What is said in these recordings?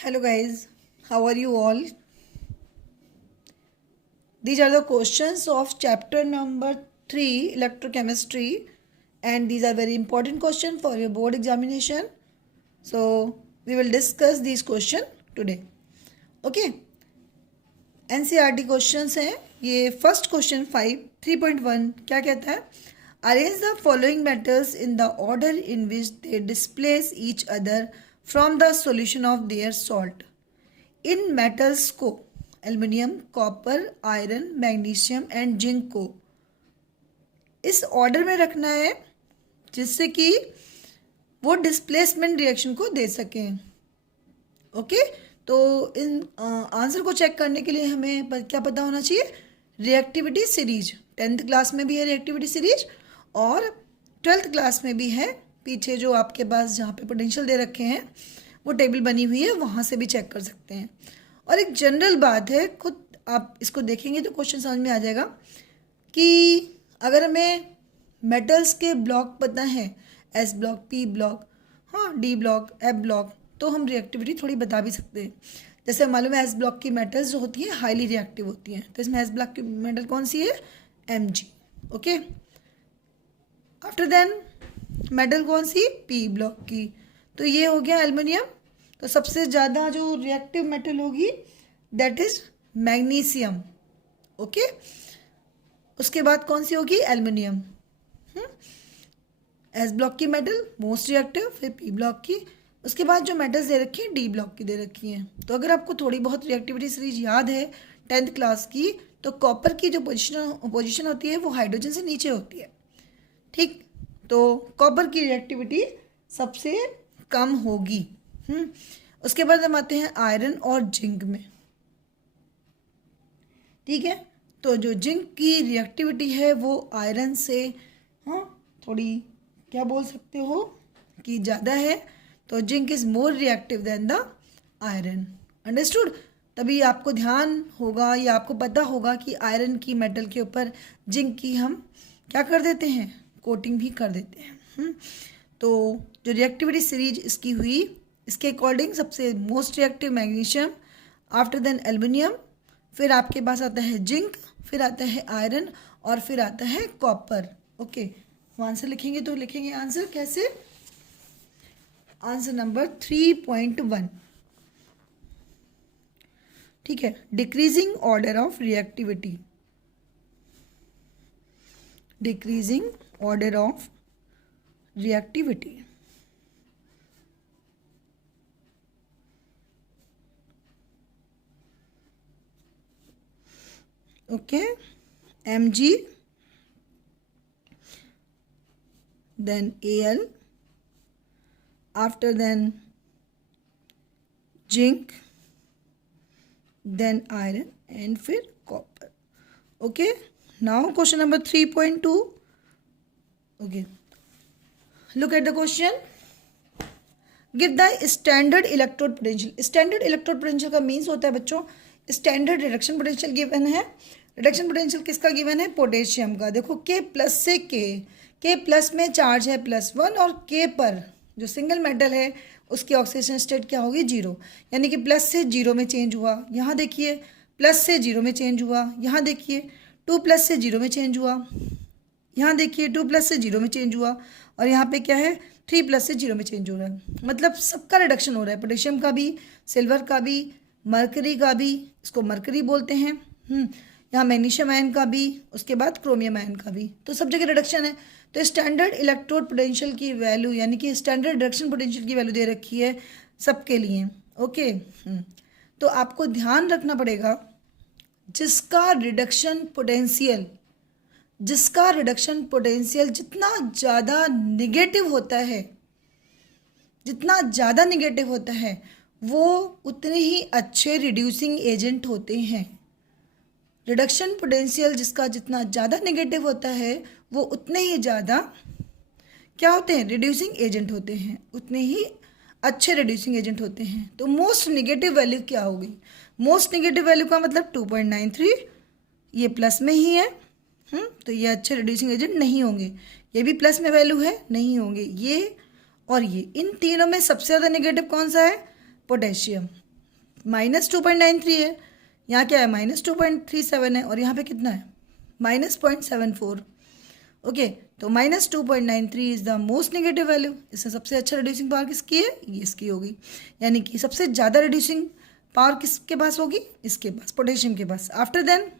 Hello guys, how are you all? These are the questions of chapter number 3 electrochemistry, and these are very important questions for your board examination. So we will discuss these questions today. Okay, NCERT questions हैं ये. First question 3.1 क्या कहता है? Arrange the following metals in the order in which they displace each other from the solution of their salt. इन metals को aluminium, copper, iron, magnesium and zinc को इस order में रखना है जिससे कि वो डिस्प्लेसमेंट रिएक्शन को दे सकें. ओके, तो इन आंसर को चेक करने के लिए हमें क्या पता होना चाहिए? Reactivity series. 10th क्लास में भी है रिएक्टिविटी सीरीज और 12th क्लास में भी है. पीछे जो आपके पास जहाँ पे पोटेंशियल दे रखे हैं वो टेबल बनी हुई है, वहाँ से भी चेक कर सकते हैं. और एक जनरल बात है, खुद आप इसको देखेंगे तो क्वेश्चन समझ में आ जाएगा कि अगर हमें मेटल्स के ब्लॉक पता है, एस ब्लॉक, पी ब्लॉक, हाँ, डी ब्लॉक, एफ ब्लॉक, तो हम रिएक्टिविटी थोड़ी बता भी सकते हैं. जैसे मालूम है एस ब्लॉक की मेटल्स जो होती हैं हाईली रिएक्टिव होती हैं, तो इसमें एस ब्लॉक की मेटल कौन सी है? Mg. Okay, after then metal कौन सी? पी ब्लॉक की, तो ये हो गया एल्युमिनियम. तो सबसे ज़्यादा जो रिएक्टिव मेटल होगी दैट इज मैग्नीशियम. ओके, उसके बाद कौन सी होगी? एल्युमिनियम. एस ब्लॉक की मेटल मोस्ट रिएक्टिव, फिर पी ब्लॉक की, उसके बाद जो मेटल्स दे रखी हैं डी ब्लॉक की दे रखी हैं. तो अगर आपको थोड़ी बहुत रिएक्टिविटी सीरीज याद है 10th क्लास की, तो कॉपर की जो पोजीशन होती है वो हाइड्रोजन से नीचे होती है. ठीक, तो कॉपर की रिएक्टिविटी सबसे कम होगी. उसके बाद हम आते हैं आयरन और जिंक में. ठीक है, तो जो जिंक की रिएक्टिविटी है वो आयरन से थोड़ी क्या बोल सकते हो कि ज़्यादा है. तो zinc is more reactive than the iron. Understood? तभी आपको ध्यान होगा या आपको पता होगा कि आयरन की मेटल के ऊपर जिंक की हम क्या कर देते हैं? कोटिंग भी कर देते हैं. तो जो रिएक्टिविटी सीरीज इसकी हुई, इसके अकॉर्डिंग सबसे most reactive magnesium, after then aluminium, फिर आपके पास आता है जिंक, फिर आता है आयरन और फिर आता है कॉपर. ओके, आंसर लिखेंगे तो लिखेंगे आंसर कैसे? Answer number 3.1. ठीक है, decreasing order of reactivity. Decreasing order of reactivity. Okay, Mg, then Al, after then zinc, then iron and फिर copper. Okay, now question number 3.2. okay, look at the question. give the standard electrode potential. Standard electrode potential का means होता है बच्चों standard reduction potential given है. Reduction potential किसका given है? Potassium का. देखो के प्लस से के प्लस में चार्ज है +1 और के पर जो सिंगल मेटल है उसकी ऑक्सीडेशन स्टेट क्या होगी? 0. यानी कि प्लस से 0 में चेंज हुआ. यहाँ देखिए प्लस से 0 में चेंज हुआ. यहाँ देखिए 2 प्लस से 0 में चेंज हुआ. यहाँ देखिए 2 प्लस से 0 में चेंज हुआ. और यहाँ पे क्या है? 3 प्लस से 0 में चेंज हो रहा है. मतलब सबका रिडक्शन हो रहा है, पोटेशियम का भी, सिल्वर का भी, मरकरी का भी, इसको मरकरी बोलते हैं. यहाँ मैग्नीशियम आयन का भी, उसके बाद क्रोमियम आयन का भी, तो सब जगह रिडक्शन है. तो स्टैंडर्ड इलेक्ट्रोड पोटेंशियल की वैल्यू यानी कि स्टैंडर्ड रिडक्शन पोटेंशियल की वैल्यू दे रखी है सबके लिए. ओके, तो आपको ध्यान रखना पड़ेगा जिसका रिडक्शन पोटेंशियल जितना ज़्यादा निगेटिव होता है वो उतने ही अच्छे रिड्यूसिंग एजेंट होते हैं. रिडक्शन पोटेंशियल जिसका जितना ज़्यादा नेगेटिव होता है वो उतने ही ज़्यादा क्या होते हैं? रिड्यूसिंग एजेंट होते हैं, उतने ही अच्छे रिड्यूसिंग एजेंट होते हैं. तो मोस्ट नेगेटिव वैल्यू क्या होगी? मोस्ट नेगेटिव वैल्यू का मतलब 2.93, ये प्लस में ही है. तो ये अच्छे रिड्यूसिंग एजेंट नहीं होंगे. ये भी प्लस में वैल्यू है, नहीं होंगे. ये और ये, इन तीनों में सबसे ज़्यादा नेगेटिव कौन सा है? पोटेशियम. -2.93 है, यहाँ क्या है -2.37 है, और यहाँ पे कितना है -0.74। ओके, तो -2.93 is the most negative value. इससे सबसे अच्छा रिड्यूसिंग पावर किसकी है, ये इसकी होगी। यानी कि सबसे ज़्यादा रिड्यूसिंग पावर किसके पास होगी, इसके पास, पोटेशियम के पास। आफ्टर देन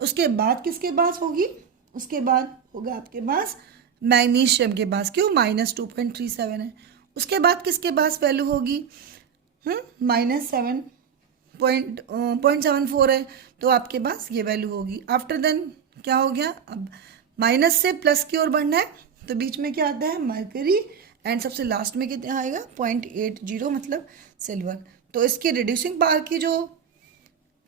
उसके बाद किसके पास होगी, उसके बाद होगा आपके पास मैग्नीशियम के पास। क्यों, -2.37 है। उसके बाद किसके पास वैल्यू होगी, -7.74 है, तो आपके पास ये वैल्यू होगी। आफ्टर देन क्या हो गया, अब माइनस से प्लस की ओर बढ़ना है, तो बीच में क्या आता है मरकरी, एंड सबसे लास्ट में कितना आएगा 0.80, मतलब सिल्वर। तो इसकी रिड्यूसिंग पावर की जो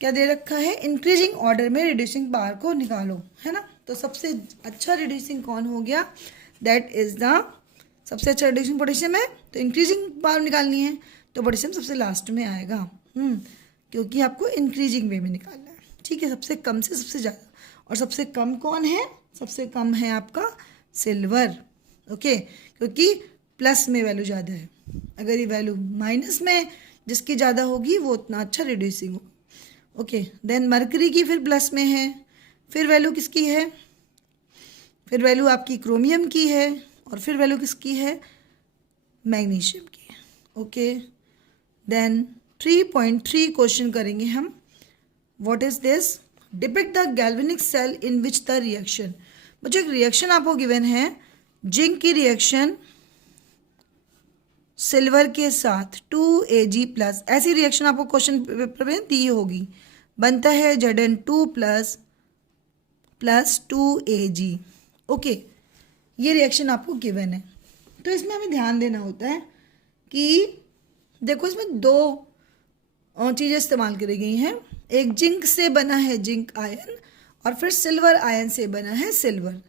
क्या दे रखा है, इंक्रीजिंग ऑर्डर में रिड्यूसिंग पावर को निकालो, है ना। तो सबसे अच्छा रिड्यूसिंग कौन हो गया, दैट इज द सबसे अच्छा रिड्यूसिंग पोटेशियम है। तो इंक्रीजिंग पावर निकालनी है तो पोटेशियम सबसे लास्ट में आएगा, क्योंकि आपको इंक्रीजिंग वे में निकालना है। ठीक है, सबसे कम से सबसे ज़्यादा, और सबसे कम कौन है, सबसे कम है आपका सिल्वर। ओके, क्योंकि प्लस में वैल्यू ज़्यादा है, अगर ये वैल्यू माइनस में जिसकी ज़्यादा होगी वो उतना अच्छा रिड्यूसिंग होगा। ओके, देन मरकरी की फिर प्लस में है, फिर वैल्यू किसकी है, फिर वैल्यू आपकी क्रोमियम की है, और फिर वैल्यू किसकी है, मैग्नीशियम की है। ओके, देन 3.3 क्वेश्चन करेंगे हम। What is this, depict the galvanic cell in which the reaction. मुझे एक रिएक्शन आपको गिवन है, जिंक की रिएक्शन सिल्वर के साथ 2Ag+, ऐसी रिएक्शन आपको क्वेश्चन पेपर में दी होगी। बनता है Zn2 प्लस 2Ag। ओके, ये रिएक्शन आपको गिवन है। तो इसमें हमें ध्यान देना होता है कि देखो इसमें दो चीज़ें इस्तेमाल करी गई हैं। एक जिंक से बना है जिंक आयन, और फिर सिल्वर आयन से बना है सिल्वर।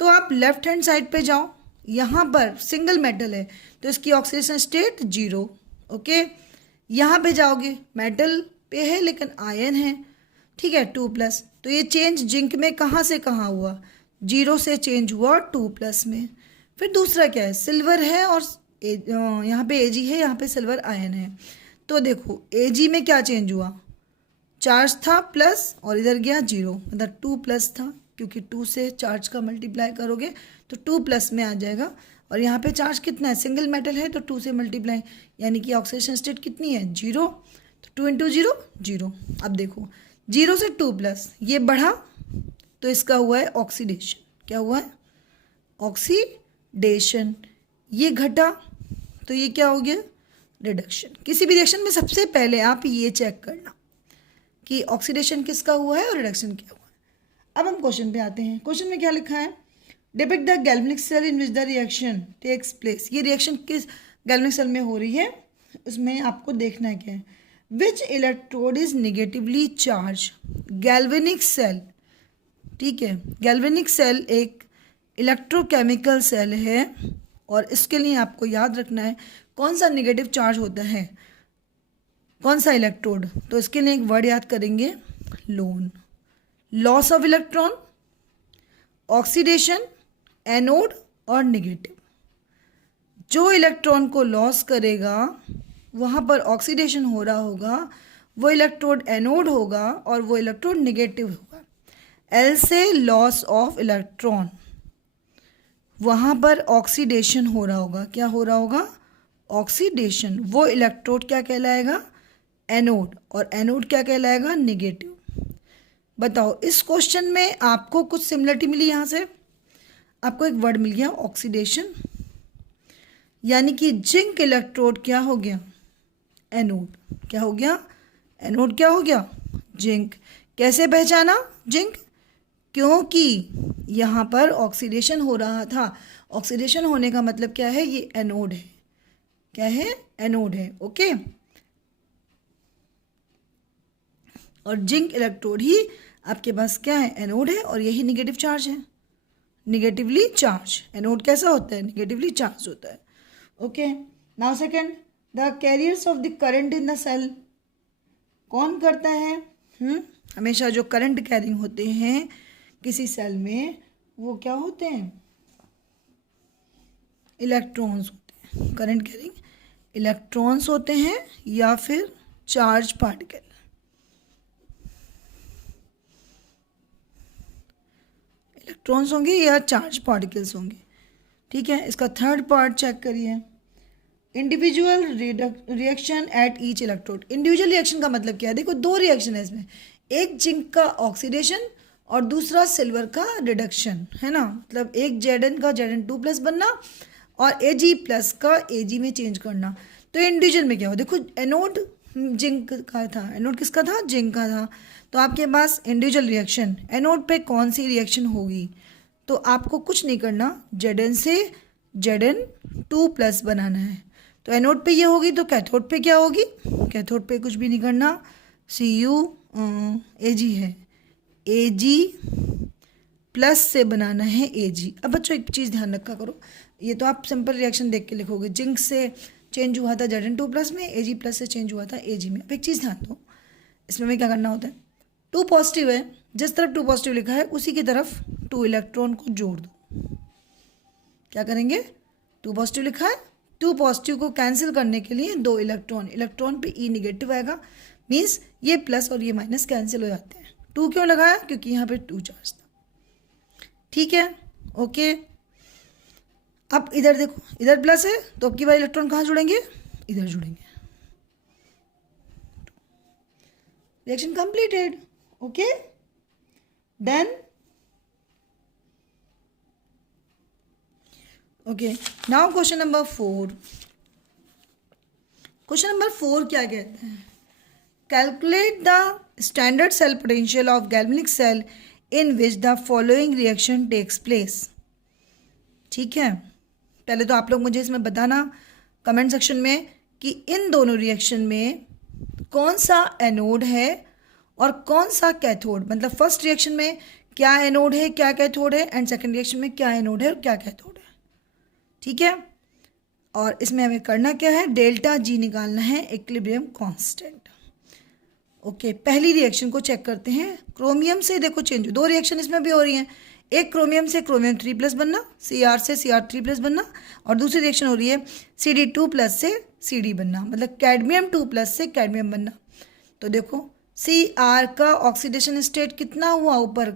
तो आप लेफ्ट हैंड साइड पे जाओ, यहाँ पर सिंगल मेटल है तो इसकी ऑक्सीडेशन स्टेट 0। ओके, यहाँ पे जाओगे मेटल पे है लेकिन आयन है, ठीक है 2+। तो ये चेंज जिंक में कहाँ से कहाँ हुआ, 0 से चेंज हुआ 2+ में। फिर दूसरा क्या है, सिल्वर है और यहाँ पे Ag है, यहाँ पे सिल्वर आयन है। तो देखो Ag में क्या चेंज हुआ, चार्ज था प्लस और इधर गया 0, मतलब 2+ था, क्योंकि 2 से चार्ज का मल्टीप्लाई करोगे तो 2+ में आ जाएगा। और यहाँ पे चार्ज कितना है, सिंगल मेटल है तो 2 से मल्टीप्लाई, यानी कि ऑक्सीडेशन स्टेट कितनी है 0, तो 2 × 0 0। अब देखो 0 से 2+, ये बढ़ा तो इसका हुआ है ऑक्सीडेशन। क्या हुआ है, ऑक्सीडेशन। ये घटा तो ये क्या हो गया, रिडक्शन। किसी भी रिएक्शन में सबसे पहले आप ये चेक करना कि ऑक्सीडेशन किसका हुआ है और रिडक्शन क्या हुआ है। अब हम क्वेश्चन पे आते हैं। क्वेश्चन में क्या लिखा है, depict the galvanic cell in which the reaction takes place. ये रिएक्शन किस गैल्वेनिक सेल में हो रही है, उसमें आपको देखना है क्या है, which electrode is negatively charge. Galvanic cell, ठीक है, गैल्वेनिक सेल एक इलेक्ट्रोकेमिकल सेल है, और इसके लिए आपको याद रखना है कौन सा नेगेटिव चार्ज होता है, कौन सा इलेक्ट्रोड। तो इसके लिए एक वर्ड याद करेंगे, loan, loss of electron, oxidation, anode और नेगेटिव। जो इलेक्ट्रॉन को लॉस करेगा वहाँ पर ऑक्सीडेशन हो रहा होगा, वो इलेक्ट्रोड एनोड होगा और वो इलेक्ट्रोड नेगेटिव होगा। एल से लॉस ऑफ इलेक्ट्रॉन, वहाँ पर ऑक्सीडेशन हो रहा होगा। क्या हो रहा होगा, ऑक्सीडेशन। वो इलेक्ट्रोड क्या कहलाएगा, एनोड, और एनोड क्या कहलाएगा, नेगेटिव। बताओ इस क्वेश्चन में आपको कुछ सिमिलरिटी मिली, यहाँ से आपको एक वर्ड मिल गया ऑक्सीडेशन, यानी कि जिंक इलेक्ट्रोड क्या हो गया, एनोड। क्या हो गया, एनोड क्या हो गया, जिंक। कैसे पहचाना जिंक, क्योंकि यहाँ पर ऑक्सीडेशन हो रहा था। ऑक्सीडेशन होने का मतलब क्या है, ये एनोड है। क्या है, एनोड है। ओके, और जिंक इलेक्ट्रोड ही आपके पास क्या है, एनोड है, और यही निगेटिव चार्ज है, निगेटिवली चार्ज। एनोड कैसा होता है, निगेटिवली चार्ज होता है। Okay, now second, the carriers of the current in the cell. कौन करता है, हमेशा जो करंट कैरिंग होते हैं किसी सेल में वो क्या होते हैं, इलेक्ट्रॉन्स होते हैं। करंट कैरिंग इलेक्ट्रॉन्स होते हैं या फिर चार्ज पार्टिकल? इलेक्ट्रॉन्स होंगे या चार्ज पार्टिकल्स होंगे? ठीक है, इसका थर्ड पार्ट चेक करिए। Individual reaction at each electrode. Individual reaction का मतलब क्या है? देखो दो रिएक्शन है इसमें, एक जिंक का ऑक्सीडेशन और दूसरा सिल्वर का रिडक्शन, है ना। मतलब एक Zn का Zn2+ बनना और Ag+ का Ag में चेंज करना। तो इंडिविजुअल में क्या हो, देखो एनोड जिंक का था, एनोड किसका था? जिंक का था। तो आपके पास इंडिविजुअल रिएक्शन एनोड पे कौन सी रिएक्शन होगी? तो आपको कुछ नहीं करना, Zn से Zn2+ बनाना है। तो एनोड पे ये होगी, तो कैथोड पे क्या होगी? कैथोड पे कुछ भी नहीं करना, Ag है, Ag+ से बनाना है Ag। अब बच्चों एक चीज़ ध्यान रखा करो, ये तो आप सिंपल रिएक्शन देख के लिखोगे, जिंक से चेंज हुआ था Zn2+ में, Ag+ से चेंज हुआ था Ag में। अब एक चीज़ ध्यान दो, इसमें हमें क्या करना होता है, 2 पॉजिटिव है, जिस तरफ 2 पॉजिटिव लिखा है उसी की तरफ 2 इलेक्ट्रॉन को जोड़ दो। क्या करेंगे? 2 पॉजिटिव लिखा है, 2 पॉजिटिव को कैंसिल करने के लिए 2 इलेक्ट्रॉन, इलेक्ट्रॉन पे E नेगेटिव आएगा, मीन्स ये प्लस और ये माइनस कैंसिल हो जाते हैं। 2 क्यों लगाया? क्योंकि यहाँ पे 2 चार्ज था। ठीक है, ओके। अब इधर देखो, इधर प्लस है तो अब की बार इलेक्ट्रॉन कहाँ जुड़ेंगे? इधर जुड़ेंगे। Reaction completed. Okay, then okay, now question number 4। Question number 4 क्या कहते हैं? Calculate the standard cell potential of galvanic cell in which the following reaction takes place. ठीक है, पहले तो आप लोग मुझे इसमें बताना कमेंट सेक्शन में कि इन दोनों रिएक्शन में कौन सा एनोड है और कौन सा कैथोड। मतलब फर्स्ट रिएक्शन में क्या एनोड है, क्या कैथोड है, एंड सेकंड रिएक्शन में क्या एनोड है और क्या कैथोड है। ठीक है, और इसमें हमें करना क्या है? डेल्टा G निकालना है, इक्विलिब्रियम कांस्टेंट। ओके, पहली रिएक्शन को चेक करते हैं। क्रोमियम से देखो चेंज, 2 रिएक्शन इसमें भी हो रही हैं, एक क्रोमियम से क्रोमियम 3+ बनना, Cr से Cr3+ बनना, और दूसरी रिएक्शन हो रही है Cd2+ से Cd बनना, मतलब कैडमियम 2+ से कैडमियम बनना। तो देखो Cr का ऑक्सीडेशन स्टेट कितना हुआ? ऊपर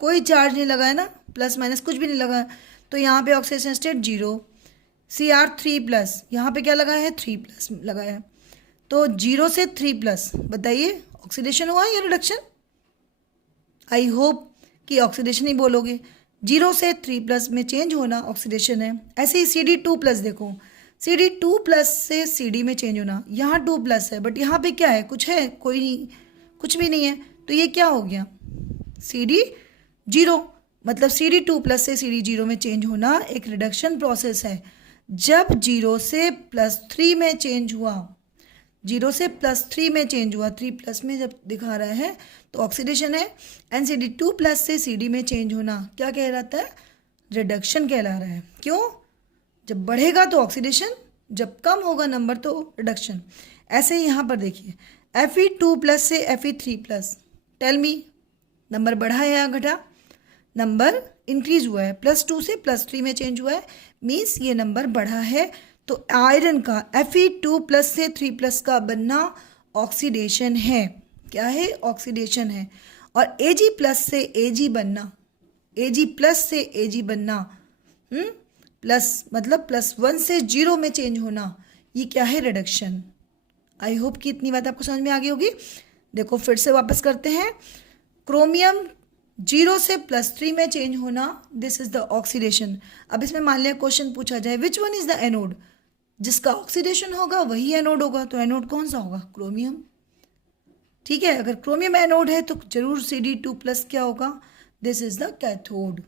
कोई चार्ज नहीं लगा है ना, प्लस माइनस कुछ भी नहीं लगा है, तो यहाँ पे ऑक्सीडेशन स्टेट 0। Cr3+, यहाँ पे क्या लगा है? 3+ लगा है। तो 0 से 3+, बताइए ऑक्सीडेशन हुआ या रिडक्शन? आई होप कि ऑक्सीडेशन ही बोलोगे। 0 से 3+ में चेंज होना ऑक्सीडेशन है। ऐसे ही Cd2+, देखो Cd2+ से Cd में चेंज होना, यहाँ 2+ है बट यहाँ पे क्या है? कुछ है? कोई नहीं, कुछ भी नहीं है, तो ये क्या हो गया? Cd0, मतलब Cd2+ से Cd0 में चेंज होना एक रिडक्शन प्रोसेस है। जब 0 से +3 में चेंज हुआ, 0 से +3 में चेंज हुआ, 3+ में जब दिखा रहा है तो ऑक्सीडेशन है। एंड Cd2+ से Cd में चेंज होना क्या कहलाता है? रिडक्शन कहला रहा है। क्यों? जब बढ़ेगा तो ऑक्सीडेशन, जब कम होगा नंबर तो रिडक्शन। ऐसे ही यहाँ पर देखिए, Fe2+ से Fe3+, टेल मी नंबर बढ़ा है या घटा? नंबर इंक्रीज हुआ है, +2 से +3 में चेंज हुआ है, मीन्स ये नंबर बढ़ा है। तो आयरन का Fe2+ से 3+ का बनना ऑक्सीडेशन है। क्या है? ऑक्सीडेशन है। और Ag+ से Ag बनना, Ag+ से Ag बनना, प्लस मतलब +1 से 0 में चेंज होना, ये क्या है? रिडक्शन। आई होप कि इतनी बात आपको समझ में आ गई होगी। देखो फिर से वापस करते हैं। क्रोमियम 0 से +3 में चेंज होना, दिस इज द ऑक्सीडेशन। अब इसमें मान लिया क्वेश्चन पूछा जाए which one is the anode, जिसका ऑक्सीडेशन होगा वही एनोड होगा, तो एनोड कौन सा होगा? क्रोमियम। ठीक है, अगर क्रोमियम एनोड है तो जरूर Cd2+ क्या होगा? This is the cathode.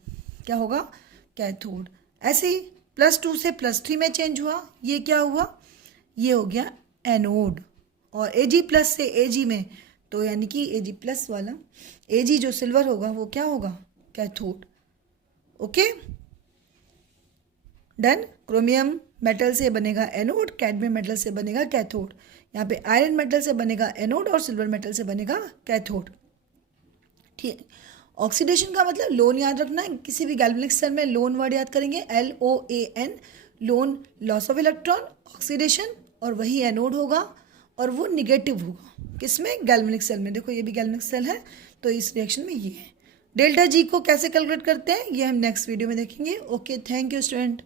क्या होगा? कैथोड। ऐसे ही +2 से +3 में चेंज हुआ, ये क्या हुआ? ये हो गया एनोड। और Ag+ से Ag में, तो यानी कि Ag+ वाला Ag जो सिल्वर होगा वो क्या होगा? Cathode. Okay, done. Chromium metal से बनेगा एनोड, कैडमियम मेटल से बनेगा कैथोड। यहाँ पे आयरन मेटल से बनेगा एनोड और सिल्वर मेटल से बनेगा कैथोड। ठीक है, ऑक्सीडेशन का मतलब लोन याद रखना है। किसी भी गैल्वेनिक सेल में लोन वर्ड याद करेंगे, LOAN, loan loss of electron, oxidation और वही एनोड होगा और वो निगेटिव होगा किसमें, गैल्वेनिक सेल में। देखो ये भी गैल्वेनिक सेल है, तो इस रिएक्शन में ये है। डेल्टा जी को कैसे कैलकुलेट करते हैं ये हम नेक्स्ट वीडियो में देखेंगे। Okay, thank you student.